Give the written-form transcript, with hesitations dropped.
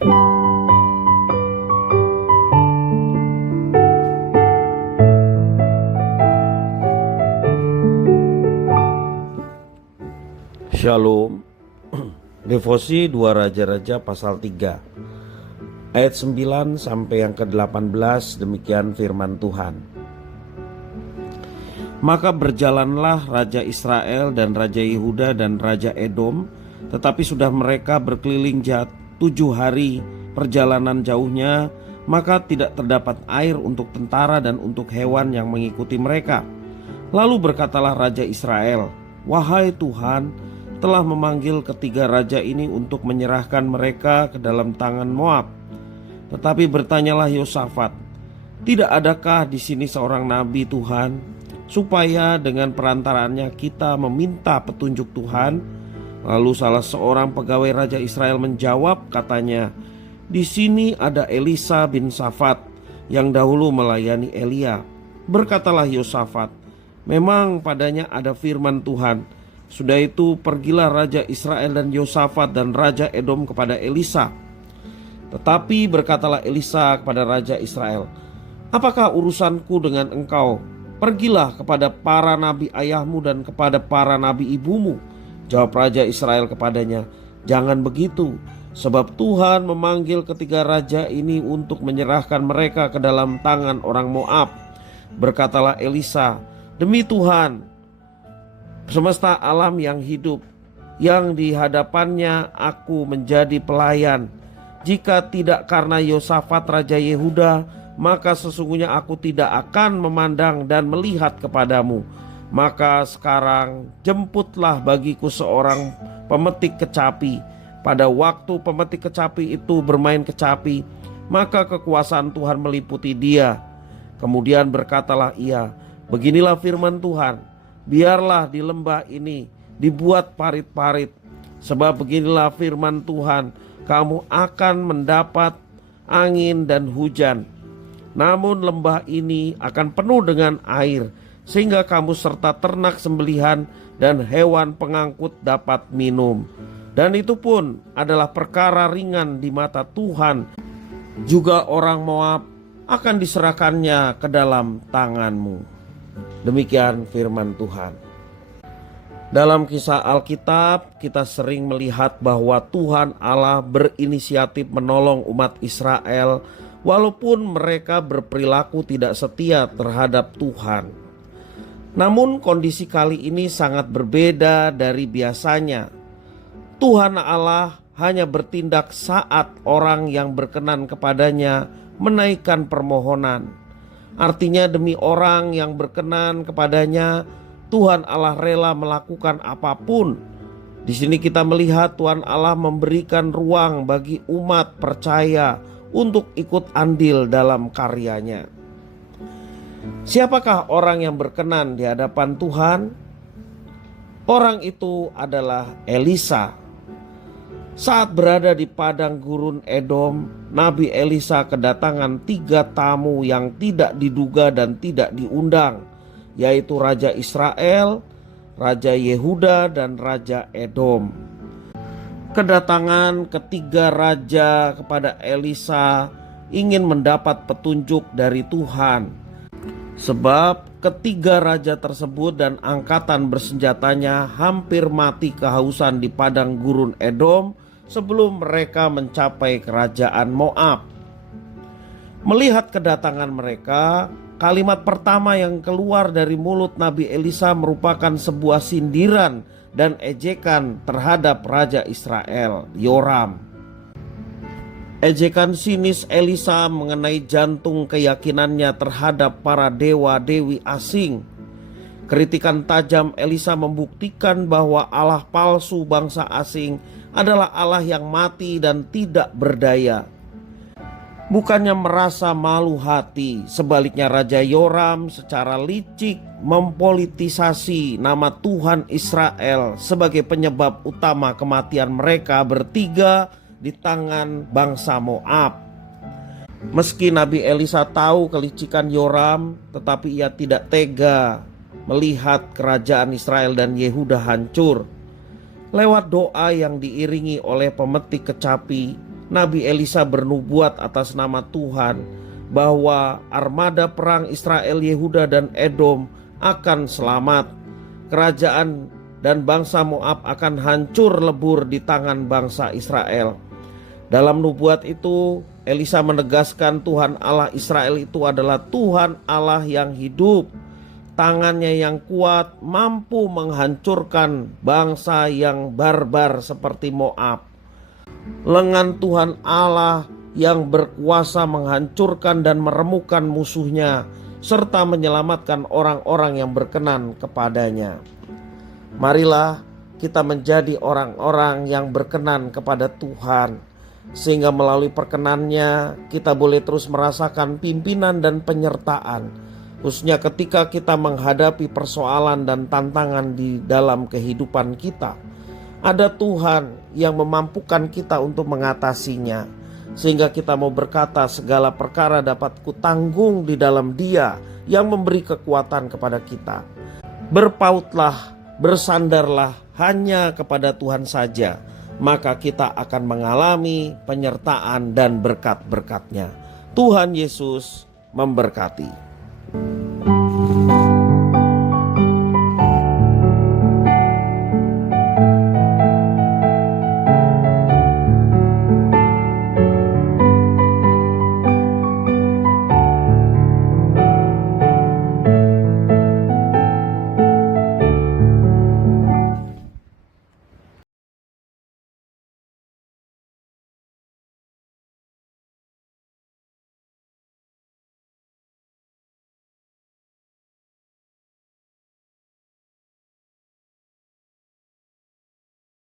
Shalom. Devosi 2 Raja-Raja pasal 3 ayat 9 sampai yang ke-18. Demikian firman Tuhan. Maka berjalanlah Raja Israel dan Raja Yehuda dan Raja Edom, tetapi sudah mereka berkeliling 7 hari perjalanan jauhnya, maka tidak terdapat air untuk tentara dan untuk hewan yang mengikuti mereka. Lalu berkatalah Raja Israel, "Wahai Tuhan, telah memanggil ketiga raja ini untuk menyerahkan mereka ke dalam tangan Moab." Tetapi bertanyalah Yosafat, "Tidak adakah di sini seorang nabi Tuhan, supaya dengan perantaraannya kita meminta petunjuk Tuhan?" Lalu salah seorang pegawai Raja Israel menjawab, katanya, "Di sini ada Elisa bin Safat yang dahulu melayani Elia." Berkatalah Yosafat, "Memang padanya ada firman Tuhan." Sudah itu pergilah Raja Israel dan Yosafat dan Raja Edom kepada Elisa. Tetapi berkatalah Elisa kepada Raja Israel, "Apakah urusanku dengan engkau? Pergilah kepada para nabi ayahmu dan kepada para nabi ibumu." Jawab Raja Israel kepadanya, "Jangan begitu, sebab Tuhan memanggil ketiga raja ini untuk menyerahkan mereka ke dalam tangan orang Moab." Berkatalah Elisa, "Demi Tuhan semesta alam yang hidup, yang di hadapannya aku menjadi pelayan, jika tidak karena Yosafat Raja Yehuda, maka sesungguhnya aku tidak akan memandang dan melihat kepadamu. Maka sekarang jemputlah bagiku seorang pemetik kecapi. Pada waktu pemetik kecapi itu bermain kecapi, maka kekuasaan Tuhan meliputi dia." Kemudian berkatalah ia, "Beginilah firman Tuhan, biarlah di lembah ini dibuat parit-parit, sebab beginilah firman Tuhan, kamu akan mendapat angin dan hujan. Namun lembah ini akan penuh dengan air, sehingga kamu serta ternak sembelihan dan hewan pengangkut dapat minum. Dan itu pun adalah perkara ringan di mata Tuhan. Juga orang Moab akan diserahkannya ke dalam tanganmu." Demikian firman Tuhan. Dalam kisah Alkitab, kita sering melihat bahwa Tuhan Allah berinisiatif menolong umat Israel walaupun mereka berperilaku tidak setia terhadap Tuhan. Namun kondisi kali ini sangat berbeda dari biasanya. Tuhan Allah hanya bertindak saat orang yang berkenan kepadanya menaikkan permohonan. Artinya demi orang yang berkenan kepadanya, Tuhan Allah rela melakukan apapun. Di sini kita melihat Tuhan Allah memberikan ruang bagi umat percaya untuk ikut andil dalam karyanya. Siapakah orang yang berkenan di hadapan Tuhan? Orang itu adalah Elisa. Saat berada di padang gurun Edom, Nabi Elisa kedatangan 3 tamu yang tidak diduga dan tidak diundang, yaitu Raja Israel, Raja Yehuda, dan Raja Edom. Kedatangan ketiga raja kepada Elisa ingin mendapat petunjuk dari Tuhan, sebab ketiga raja tersebut dan angkatan bersenjatanya hampir mati kehausan di padang gurun Edom sebelum mereka mencapai kerajaan Moab. Melihat kedatangan mereka, kalimat pertama yang keluar dari mulut Nabi Elisa merupakan sebuah sindiran dan ejekan terhadap Raja Israel, Yoram. Ejekan sinis Elisa mengenai jantung keyakinannya terhadap para dewa-dewi asing. Kritikan tajam Elisa membuktikan bahwa Allah palsu bangsa asing adalah Allah yang mati dan tidak berdaya. Bukannya merasa malu hati, sebaliknya Raja Yoram secara licik mempolitisasi nama Tuhan Israel sebagai penyebab utama kematian mereka bertiga di tangan bangsa Moab. Meski Nabi Elisa tahu kelicikan Yoram, tetapi ia tidak tega melihat kerajaan Israel dan Yehuda hancur. Lewat doa yang diiringi oleh pemetik kecapi, Nabi Elisa bernubuat atas nama Tuhan bahwa armada perang Israel, Yehuda, dan Edom akan selamat. Kerajaan dan bangsa Moab akan hancur lebur di tangan bangsa Israel. Dalam nubuat itu, Elisa menegaskan Tuhan Allah Israel itu adalah Tuhan Allah yang hidup. Tangannya yang kuat mampu menghancurkan bangsa yang barbar seperti Moab. Lengan Tuhan Allah yang berkuasa menghancurkan dan meremukkan musuhnya, serta menyelamatkan orang-orang yang berkenan kepadanya. Marilah kita menjadi orang-orang yang berkenan kepada Tuhan, sehingga melalui perkenannya kita boleh terus merasakan pimpinan dan penyertaan, khususnya ketika kita menghadapi persoalan dan tantangan di dalam kehidupan kita. Ada Tuhan yang memampukan kita untuk mengatasinya, sehingga kita mau berkata segala perkara dapat kutanggung di dalam Dia yang memberi kekuatan kepada kita. Berpautlah, bersandarlah hanya kepada Tuhan saja, maka kita akan mengalami penyertaan dan berkat-berkat-Nya. Tuhan Yesus memberkati.